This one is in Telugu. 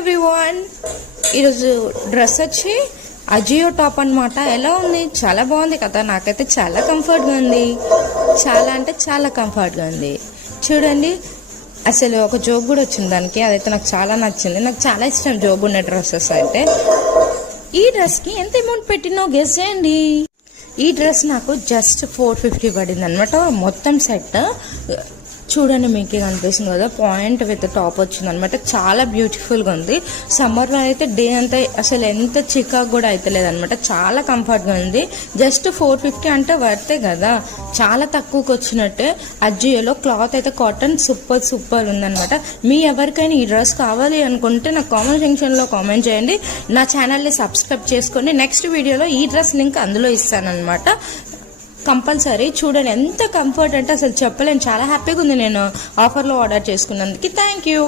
ఎవ్రీవన్, ఈరోజు డ్రెస్ వచ్చి అజియో టాప్ అనమాట. ఎలా ఉంది? చాలా బాగుంది కదా. నాకైతే చాలా కంఫర్ట్గా ఉంది. చాలా అంటే చాలా కంఫర్ట్గా ఉంది. చూడండి, అసలు ఒక జోబ్ కూడా వచ్చింది దానికి. అదైతే నాకు చాలా నచ్చింది. నాకు చాలా ఇష్టం జోబ్ ఉన్న డ్రెస్సెస్ అయితే. ఈ డ్రెస్కి ఎంత అమౌంట్ పెట్టినో గెస్ చేయండి. ఈ డ్రెస్ నాకు జస్ట్ 450 పడింది అనమాట. మొత్తం సెట్ చూడండి, మీకే కనిపిస్తుంది కదా. పాయింట్ విత్ టాప్ వచ్చింది అనమాట. చాలా బ్యూటిఫుల్గా ఉంది. సమ్మర్లో అయితే డే అంతా అసలు ఎంత చికాకు కూడా అయితే లేదనమాట. చాలా కంఫర్ట్గా ఉంది. జస్ట్ 450 అంటే వర్తే కదా, చాలా తక్కువకి వచ్చినట్టే. అజియోలో క్లాత్ అయితే కాటన్ సూపర్ ఉందనమాట. మీ ఎవరికైనా ఈ డ్రెస్ కావాలి అనుకుంటే నాకు కామెంట్ సెక్షన్లో కామెంట్ చేయండి. నా ఛానల్ని సబ్స్క్రైబ్ చేసుకోండి. నెక్స్ట్ వీడియోలో ఈ డ్రెస్ లింక్ అందులో ఇస్తానమాట. కంపల్సరీ చూడండి. ఎంత కంఫర్ట్ అంటే అసలు చెప్పలేను. చాలా హ్యాపీగా ఉంది నేను ఆఫర్లో ఆర్డర్ చేసుకున్నందుకు. Thank you.